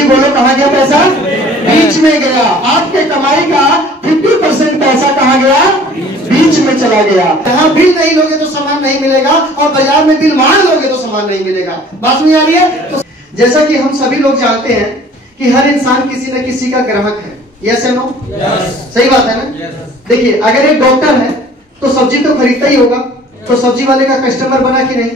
जी बोलो, कहाँ गया पैसा? बीच में गया। आपके कमाई का 50% पैसा कहाँ गया? बीच में चला गया। यहाँ बिल नहीं लोगे तो सामान नहीं मिलेगा, और बाजार में बिल मार लोगे तो सामान नहीं मिलेगा। बात नहीं आ रही है? तो जैसा कि हम सभी लोग जानते हैं कि हर इंसान किसी न किसी का ग्राहक है। यस या नो? सही बात है ना? देखिए, अगर एक डॉक्टर है तो सब्जी तो खरीदता ही होगा, तो सब्जी वाले का कस्टमर बना कि नहीं,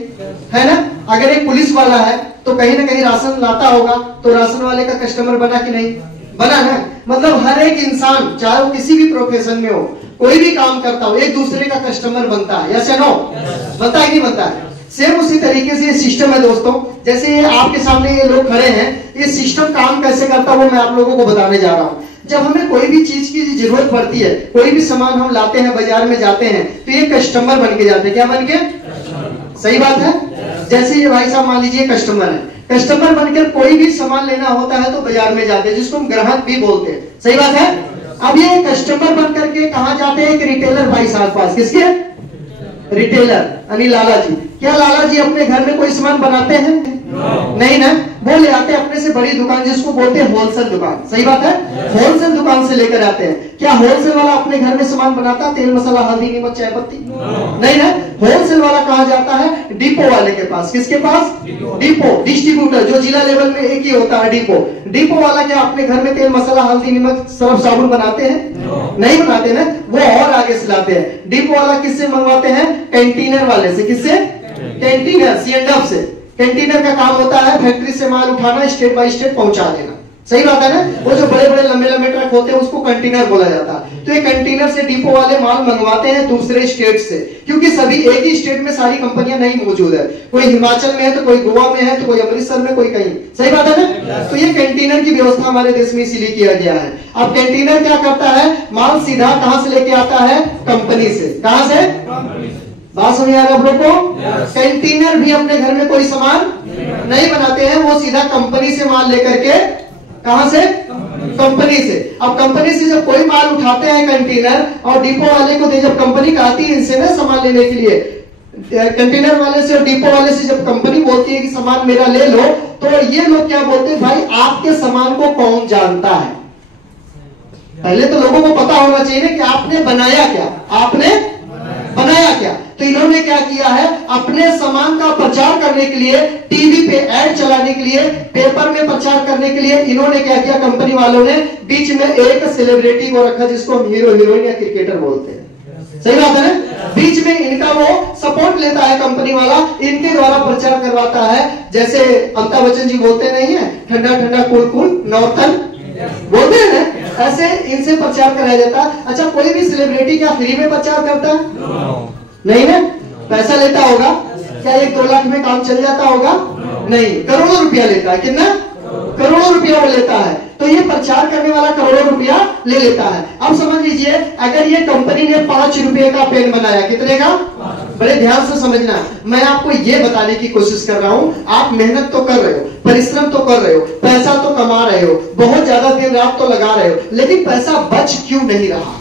है ना? अगर एक पुलिस वाला है तो कहीं ना कहीं राशन लाता होगा, तो राशन वाले का कस्टमर बना कि नहीं, बना ना? मतलब हर एक इंसान, चाहे वो किसी भी प्रोफेशन में हो, कोई भी काम करता हो, एक दूसरे का कस्टमर बनता है। यस या नो? बनता है कि नहीं बनता है? सेम उसी तरीके से ये सिस्टम है दोस्तों। जैसे ये आपके सामने ये लोग खड़े हैं, ये सिस्टम काम कैसे करता है वो मैं आप लोगों को बताने जा रहा हूँ। जब हमें कोई भी चीज की जरूरत पड़ती है, कोई भी सामान हम लाते हैं, बाजार में जाते हैं, तो ये कस्टमर बन के जाते हैं। क्या बन के? सही बात है। जैसे ये भाई साहब मान लीजिए कस्टमर है, कस्टमर बनकर कोई भी सामान लेना होता है तो बाजार में जाते हैं, जिसको हम ग्राहक भी बोलते हैं। सही बात है। अब ये कस्टमर बन करके कहाँ जाते हैं? एक रिटेलर भाई साहब पास। किसके? रिटेलर यानी लाला जी। क्या लाला जी अपने घर में कोई सामान बनाते हैं? नहीं ना, वो ले आते हैं अपने से बड़ी दुकान, जिसको बोलते हैं होलसेल दुकान। सही बात है। होलसेल दुकान से लेकर आते हैं। क्या होलसेल वाला अपने घर में सामान बनाता है? तेल मसाला हल्दी नमक चाय पत्ती? नहीं ना। होलसेल वाला कहाँ जाता है? डिपो वाले के पास। किसके पास? डिपो, डिस्ट्रीब्यूटर, जो जिला लेवल में एक ही होता है, डिपो। डिपो वाला क्या अपने घर में तेल मसाला हल्दी नमक सर्फ साबुन बनाते हैं? नहीं बनाते ना, वो और आगे से लाते हैं। डिपो वाला किससे मंगवाते हैं? कैंटीनर वाले से। किससे? कैंटीनर, C&F से। कैंटीनर का काम होता है फैक्ट्री से माल उठाना, स्टेट बाय स्टेट पहुंचा देना। सही बात है ना? वो जो बड़े बड़े लंबे लंबे ट्रक होते हैं उसको कंटेनर बोला जाता है। तो ये कंटेनर से डिपो वाले माल मंगवाते हैं दूसरे स्टेट से, क्योंकि सभी एक ही स्टेट में सारी कंपनियां नहीं मौजूद है। कोई हिमाचल में है तो कोई गोवा में है तो कोई अमृतसर में, कोई कहीं। सही बात है ना? तो ये कंटेनर की व्यवस्था हमारे देश में इसीलिए किया गया है। अब कंटेनर क्या करता है? माल सीधा कहां से लेके आता है? कंपनी से। कहां से? बात समझ आ रहा है आप लोग को? कंटेनर भी अपने घर में कोई सामान नहीं बनाते हैं, वो सीधा कंपनी से माल लेकर के, कहां से? कंपनी से। अब कंपनी से जब कोई माल उठाते हैं कंटेनर, और डिपो वाले को जब कंपनी का आती है इनसे ना सामान लेने के लिए, कंटेनर वाले से और डिपो वाले से जब कंपनी बोलती है कि सामान मेरा ले लो, तो ये लोग क्या बोलते हैं? भाई आपके सामान को कौन जानता है? पहले तो लोगों को पता होना चाहिए कि आपने बनाया क्या, आपने बनाया क्या। तो इन्होंने क्या किया है? अपने सामान का प्रचार करने के लिए, टीवी पे ऐड चलाने के लिए, पेपर में प्रचार करने के लिए इन्होंने क्या किया? कंपनी वालों ने बीच में एक सेलिब्रिटी को रखा, जिसको हम हीरो हीरोइन या क्रिकेटर बोलते हैं। सही बात है ना? बीच में इनका वो सपोर्ट लेता है कंपनी वाला, इनके द्वारा प्रचार करवाता है। जैसे अमिताभ बच्चन जी बोलते नहीं है, ठंडा ठंडा कूल कूल नॉर्थन बोलते हैं ना, ऐसे इनसे प्रचार कराया जाता है। अच्छा, कोई भी सेलिब्रिटी क्या फ्री में प्रचार करता है? नहीं ना, पैसा लेता होगा। क्या 1-2 लाख में काम चल जाता होगा? नहीं, करोड़ों रुपया लेता है। कितना? करोड़ों रुपया वो लेता है। तो ये प्रचार करने वाला करोड़ों रुपया ले लेता है। अब समझ लीजिए, अगर ये कंपनी ने 5 रुपए का पेन बनाया, कितने का? बड़े ध्यान से समझना, मैं आपको ये बताने की कोशिश कर रहा हूं, आप मेहनत तो कर रहे हो, परिश्रम तो कर रहे हो, पैसा तो कमा रहे हो, बहुत ज्यादा दिन रात तो लगा रहे हो, लेकिन पैसा बच क्यों नहीं रहा?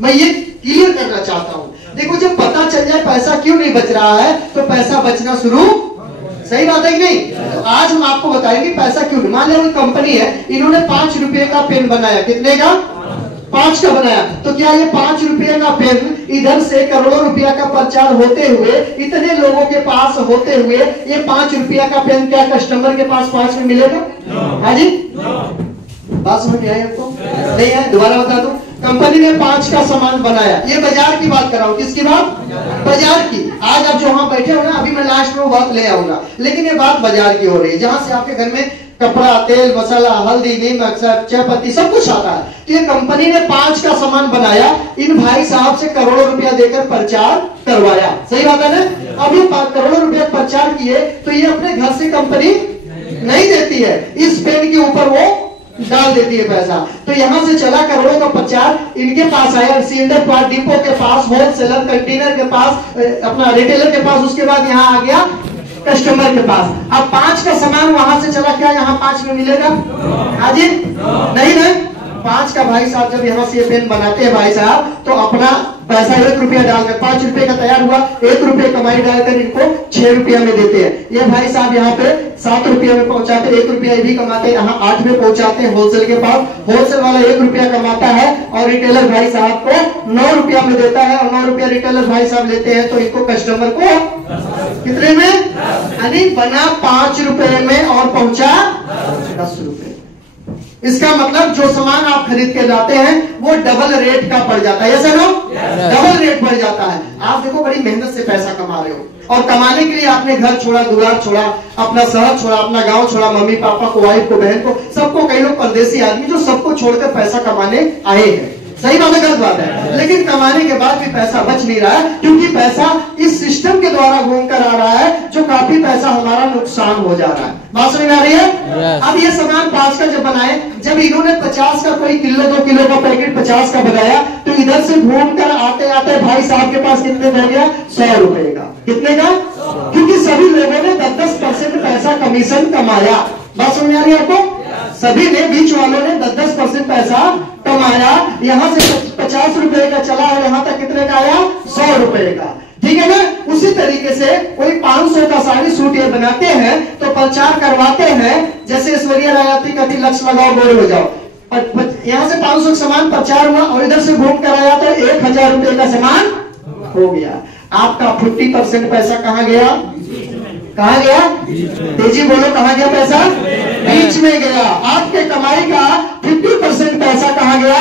मैं ये क्लियर करना चाहता हूं। देखो, जब पता चल जाए पैसा क्यों नहीं बच रहा है, तो पैसा बचना शुरू। सही बात है कि नहीं? तो आज हम आपको बताएंगे पैसा क्यों नहीं। मान लो कंपनी है, इन्होंने 5 रुपए का पेन बनाया। कितने का? 5 का बनाया। तो क्या ये 5 रुपए का पेन इधर से करोड़ों रुपया का प्रचार होते हुए, इतने लोगों के पास होते हुए, ये 5 रुपया का पेन क्या कस्टमर के पास 5 में मिलेगा? हाँ जी, बात समझ में आई आपको? नहीं है? दोबारा बता दूं, कंपनी ने 5 का सामान बनाया। ये बाजार की बात कर रहा हूं। किसकी बात? बाजार की। आज आप जो वहां बैठे हो ना, अभी मैं लास्ट में बात ले आऊंगा, लेकिन ये बात बाजार की हो रही है, जहां से आपके घर में कपड़ा, तेल मसाला, हल्दी नमक चाय पत्ती सब कुछ आता है। तो ये कंपनी ने 5 का सामान बनाया, इन भाई साहब से करोड़ों रुपया देकर प्रचार करवाया। सही बात है ना? अब ये करोड़ों रुपया प्रचार किए, तो ये अपने घर से कंपनी नहीं देती है, इस पेन के ऊपर वो डाल देती है पैसा। तो यहां से चला करोड़ों का प्रचार, इनके पास आया, C&F डिपो के पास, होलसेलर कंटेनर के पास, अपना रिटेलर के पास, उसके बाद यहाँ आ गया कस्टमर के पास। अब 5 का सामान वहां से चला, क्या यहाँ 5 में मिलेगा? हाजी नहीं ना। 5 का भाई साहब जब यहाँ से पेन बनाते हैं भाई साहब, तो अपना पैसा 1 रुपया डालकर 5 रुपए का तैयार हुआ, 1 रुपये कमाई डालकर इनको 6 रुपया में देते हैं। ये भाई साहब यहाँ पे 7 रुपया में पहुंचाते, 1 रुपया भी कमाते, यहाँ 8 में पहुंचाते हैं होलसेल के पास। होलसेल वाला 1 रुपया कमाता है और रिटेलर भाई साहब को 9 रुपया में देता है और 9 रुपया रिटेलर भाई साहब लेते हैं, तो इनको कस्टमर को कितने में, यानी बना 5 रुपए में और पहुंचा 10 रुपए। इसका मतलब जो सामान आप खरीद के लाते हैं वो डबल रेट का पड़ जाता है, ऐसा ना डबल रेट बढ़ जाता है। आप देखो बड़ी मेहनत से पैसा कमा रहे हो और कमाने के लिए आपने घर छोड़ा, दुआर छोड़ा, अपना शहर छोड़ा, अपना गांव छोड़ा, मम्मी पापा को, वाइफ को, बहन को, सबको, कई लोग परदेसी आदमी जो सबको छोड़कर पैसा कमाने आए हैं। सही बात है, गलत बात है? लेकिन कमाने के बाद भी पैसा बच नहीं रहा है, क्योंकि पैसा इस सिस्टम के द्वारा घूम कर आ रहा है, जो काफी पैसा हमारा नुकसान हो जा रहा है। बात समझ में आ रही है? अब ये सामान 5 का जब बनाए, जब इन्होंने 50 का कोई किलो 2 किलो का पैकेट 50 का बनाया, तो इधर से घूम कर आते आते भाई साहब के पास कितने हो गया, 100 रुपए का। कितने का? क्योंकि सभी लोगों ने 10-10% पैसा कमीशन कमाया। बात समझ में आ रही है आपको? सभी ने, बीच वालों ने 10-10% पैसा कमाया। यहाँ से 50 रुपए का चला और यहाँ तक कितने का आया, 100 रुपए का। ठीक है ना? उसी तरीके से कोई 500 का साड़ी सूट ये बनाते हैं तो प्रचार करवाते हैं, जैसे ऐश्वर्या राय आती कहती लक्ष्य लगाओ गोरे हो जाओ। यहाँ से 500 का सामान प्रचार हुआ और इधर से घूम कर आया तो 1000 रुपए का सामान हो गया। आपका 50% पैसा कहाँ गया? कहाँ गया? तेजी बोलो, कहाँ गया पैसा? बीच में गया। आपके कमाई का 50% पैसा कहाँ गया?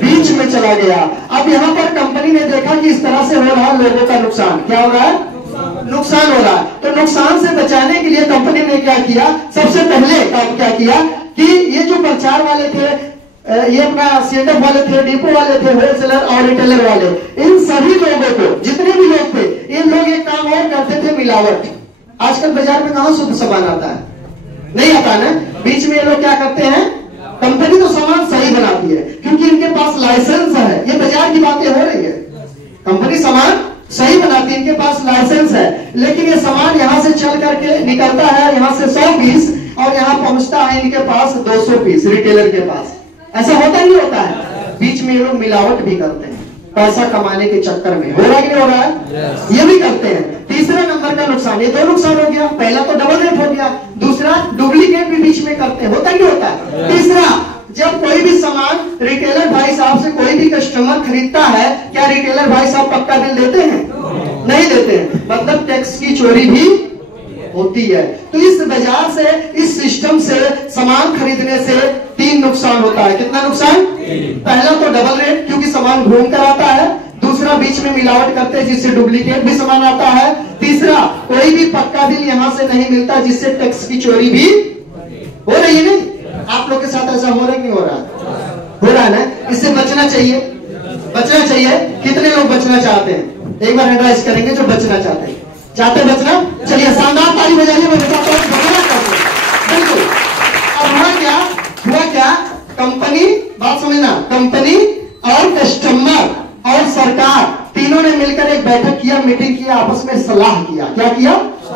बीच में चला गया। अब यहाँ पर कंपनी ने देखा कि इस तरह से हो रहा है लोगों का नुकसान। क्या हो रहा है? नुकसान हो रहा है। तो नुकसान से बचाने के लिए कंपनी ने क्या किया? सबसे पहले काम क्या किया कि ये जो प्रचार वाले थे, ये अपना सेटअप वाले थे, डिपो वाले थे, होलसेलर और रिटेलर वाले, इन सभी लोगों को, जितने भी लोग थे, इन लोग एक काम और करते थे, मिलावट। आजकल बाजार में कहां शुद्ध सामान आता है? नहीं आता ना। बीच में ये लोग क्या करते हैं, कंपनी तो सामान सही बनाती है क्योंकि इनके पास लाइसेंस है। ये बाजार की बातें हो रही है, कंपनी सामान सही बनाती है, इनके पास लाइसेंस है, लेकिन ये सामान यहां से चल करके निकलता है, यहां से 100 पीस और यहां पहुंचता है इनके पास 200 पीस रिटेलर के पास। ऐसा होता ही होता है। बीच में ये लोग मिलावट भी करते हैं पैसा कमाने के चक्कर में। हो रहा है कि नहीं हो रहा है? ये भी करते हैं। तीसरा नंबर का नुकसान, ये 2 नुकसान हो गया। पहला तो डबल रेट हो गया, दूसरा डुप्लीकेट भी बीच में करते हैं। होता ही होता है। तीसरा, जब कोई भी सामान रिटेलर भाई साहब से कोई भी कस्टमर खरीदता है, क्या रिटेलर भाई साहब पक्का बिल देते हैं? नहीं देते हैं। मतलब टैक्स की चोरी भी होती है। तो इस बाजार से, इस सिस्टम से सामान खरीदने से 3 नुकसान होता है। कितना नुकसान? पहला तो डबल रेट, क्योंकि सामान घूम कर आता है। दूसरा, बीच में मिलावट करते हैं जिससे डुप्लीकेट भी सामान आता है। तीसरा, कोई भी पक्का बिल यहाँ से नहीं मिलता जिससे टैक्स की चोरी भी हो रही है। नहीं, आप लोग के साथ ऐसा हो रहा है कि हो रहा है? हो रहा है ना। इससे बचना चाहिए, बचना चाहिए। कितने लोग बचना चाहते हैं? एक बार एडवाइस करेंगे जो बचना चाहते हैं। चाहते बचना? चलिए शानदार ताली बजाइए। मैं बताता हूं बिल्कुल। अब हुआ क्या? कंपनी, बात समझना, कंपनी और कस्टमर और सरकार तीनों ने मिलकर एक बैठक किया, मीटिंग किया, आपस में सलाह किया। क्या किया?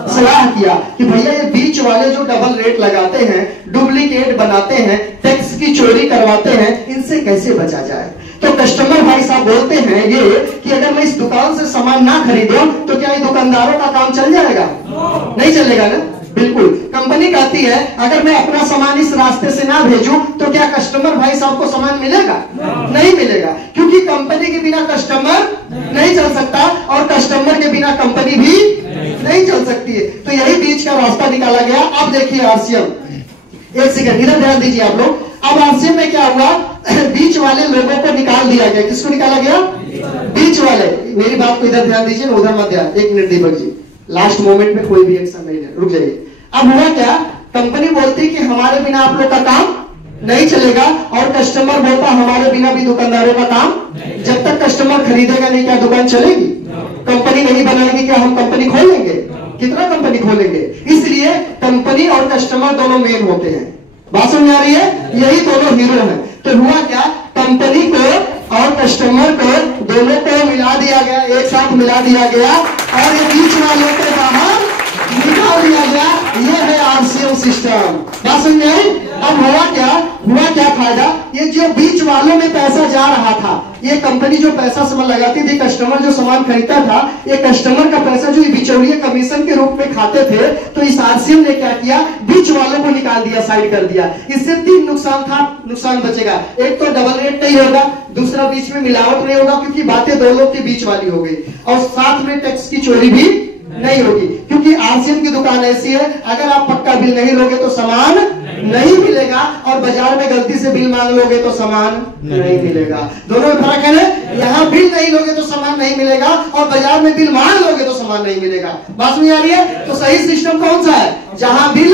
सलाह किया कि भैया ये बीच वाले जो डबल रेट लगाते हैं, डुप्लीकेट बनाते हैं, टैक्स की चोरी करवाते हैं, इनसे कैसे बचा जाए। तो कस्टमर भाई साहब बोलते हैं ये कि अगर मैं इस दुकान से सामान ना खरीदूं तो क्या ये दुकानदारों का काम चल जाएगा? नहीं चलेगा ना। बिल्कुल। कंपनी कहती है अगर मैं अपना सामान इस रास्ते से ना भेजूं तो क्या कस्टमर भाई साहब को सामान मिलेगा? नहीं मिलेगा, क्योंकि कंपनी के बिना कस्टमर नहीं चल सकता और कस्टमर के बिना कंपनी भी नहीं चल सकती है। तो यही बीच का रास्ता निकाला गया। अब देखिए आरसीएम, एक सेकंड इधर ध्यान दीजिए आप लोग। अब आरसीएम में क्या हुआ? बीच वाले लोगों को निकाल दिया गया। किसको निकाला गया? बीच वाले। मेरी बात को इधर ध्यान दीजिए, उधर मत ध्यान। 1 minute Deepak ji, last moment में कोई भी एक्शन नहीं है, रुक जाइए। अब हुआ क्या? कंपनी बोलती कि हमारे बिना आप लोग का काम नहीं चलेगा और कस्टमर बोलता हमारे बिना भी दुकानदारों का काम। जब तक कस्टमर खरीदेगा नहीं क्या दुकान चलेगी? कंपनी नहीं बनाएगी क्या हम कंपनी खोलेंगे? कितना कंपनी खोलेंगे? इसलिए कंपनी और कस्टमर दोनों मेन होते हैं। बात समझ आ रही है? यही दोनों हीरो हैं। तो हुआ क्या? कंपनी को और कस्टमर को दोनों को मिला दिया गया, एक साथ मिला दिया गया और ये बीच वालों को बाहर निकाल दिया गया। ये है आरसीएम सिस्टम। बात समझ आई? अब हुआ क्या? हुआ क्या फायदा, ये जो बीच वालों में पैसा जा रहा था, ये कंपनी जो पैसा सामान लगाती थी, कस्टमर जो सामान खरीदता था, ये कस्टमर का पैसा जो बिचौलिए कमीशन के रूप में खाते थे, तो इस आरसीएम ने क्या किया, बीच वालों को निकाल दिया, साइड कर दिया। इससे 3 नुकसान बचेगा। एक तो डबल रेट नहीं होगा, दूसरा बीच में मिलावट नहीं होगा क्योंकि बातें दो लोग के बीच वाली हो गई, और साथ में टैक्स की चोरी भी नहीं होगी क्योंकि आरसीएम की दुकान ऐसी है, अगर आप पक्का बिल नहीं लोगे तो सामान नहीं मिलेगा, और बाजार में गलती से बिल मांग लोगे तो सामान नहीं मिलेगा। दोनों में फर्क है ना, यहाँ बिल नहीं लोगे तो सामान नहीं मिलेगा, और बाजार में बिल मांग लोगे तो सामान नहीं मिलेगा। बात नहीं आ रही है? तो सही सिस्टम कौन सा है, जहां बिल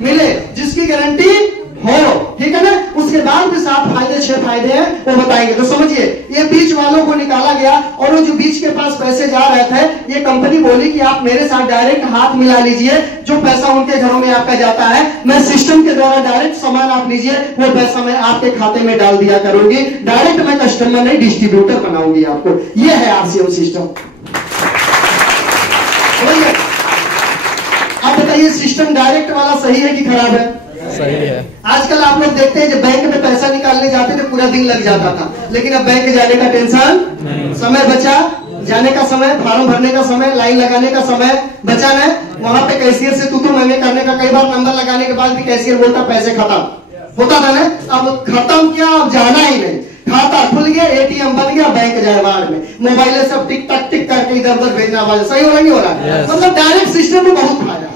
मिले, जिसकी गारंटी हो, ठीक है ना। उसके बाद भी 7 फायदे 6 फायदे हैं, वो बताएंगे। तो समझिए, ये बीच वालों को निकाला गया, और वो जो बीच के पास पैसे जा रहे थे, ये कंपनी बोली कि आप मेरे साथ डायरेक्ट हाथ मिला लीजिए, जो पैसा उनके घरों में आपका जाता है, मैं सिस्टम के द्वारा डायरेक्ट सामान आप लीजिए, वो पैसा मैं आपके खाते में डाल दिया करूंगी, डायरेक्ट मैं कस्टमर नहीं डिस्ट्रीब्यूटर बनाऊंगी आपको। ये है आरसीएम सिस्टम। अब बताइए, सिस्टम डायरेक्ट वाला सही है कि खराब है? सही है। आजकल आप लोग देखते हैं, जब बैंक में पैसा निकालने जाते थे पूरा दिन लग जाता था, लेकिन अब बैंक जाने का टेंशन, समय बचा, जाने का समय, फॉर्म भरने का समय, लाइन लगाने का समय बचा है। वहां पे कैशियर से तू मैं करने का, कई बार नंबर लगाने के बाद भी कैशियर बोलता पैसे खत्म, होता था ना। अब खत्म क्या, अब जाना ही नहीं, खाता खुल गया, एटीएम बन गया, बैंक जाए बाहर में, मोबाइल से सब टिक टक टिक करके इधर उधर भेजना, सही हो रहा नहीं हो रहा? मतलब डायरेक्ट सिस्टम में बहुत फायदा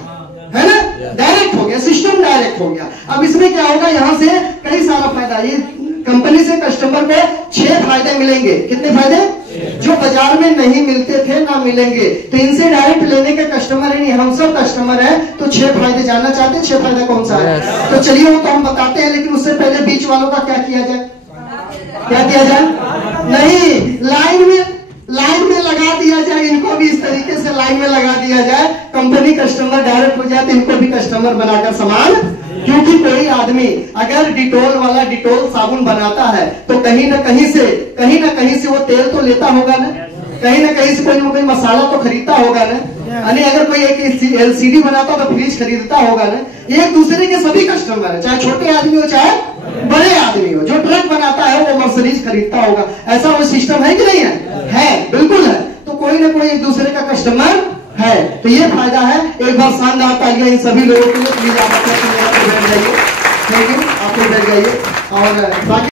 है ना, डायरेक्ट हो गया सिस्टम, डायरेक्ट हो गया। अब इसमें क्या होगा, यहाँ से कई सारा फायदा, ये कंपनी से कस्टमर को 6 फायदे मिलेंगे। कितने फायदे? जो बाजार में नहीं मिलते थे, ना मिलेंगे। तो इनसे डायरेक्ट लेने के कस्टमर है, हम सब कस्टमर है, तो 6 फायदे जानना चाहते हैं। 6 फायदा कौन सा है? तो चलिए वो तो हम बताते हैं, लेकिन उससे पहले बीच वालों का क्या किया जाए, क्या किया जाए? नहीं, लाइन में लगा दिया जाए, इनको भी इस तरीके से लाइन में लगा दिया जाए, कंपनी कस्टमर डायरेक्ट हो जाए, तो इनको भी कस्टमर बनाकर सामान, क्योंकि कोई आदमी अगर डिटोल वाला डिटोल साबुन बनाता है, तो कहीं ना कहीं से वो तेल तो लेता होगा ना, कहीं ना कहीं से कोई ना कोई मसाला तो खरीदता होगा ना, यानी अगर कोई एक एलसीडी बनाता तो फ्रिज खरीदता होगा ना। एक दूसरे के सभी कस्टमर है, चाहे छोटे आदमी हो चाहे बड़े आदमी हो। जो ट्रक बनाता है वो मर्सिडीज खरीदता होगा, ऐसा वो सिस्टम है कि नहीं है? बिल्कुल है। तो कोई ना कोई एक दूसरे का कस्टमर है, तो ये फायदा है। एक बार शानदार तालियां इन सभी लोगों के लिए, प्लीज आप बैठ जाइए, आप बैठ जाइए और बाकी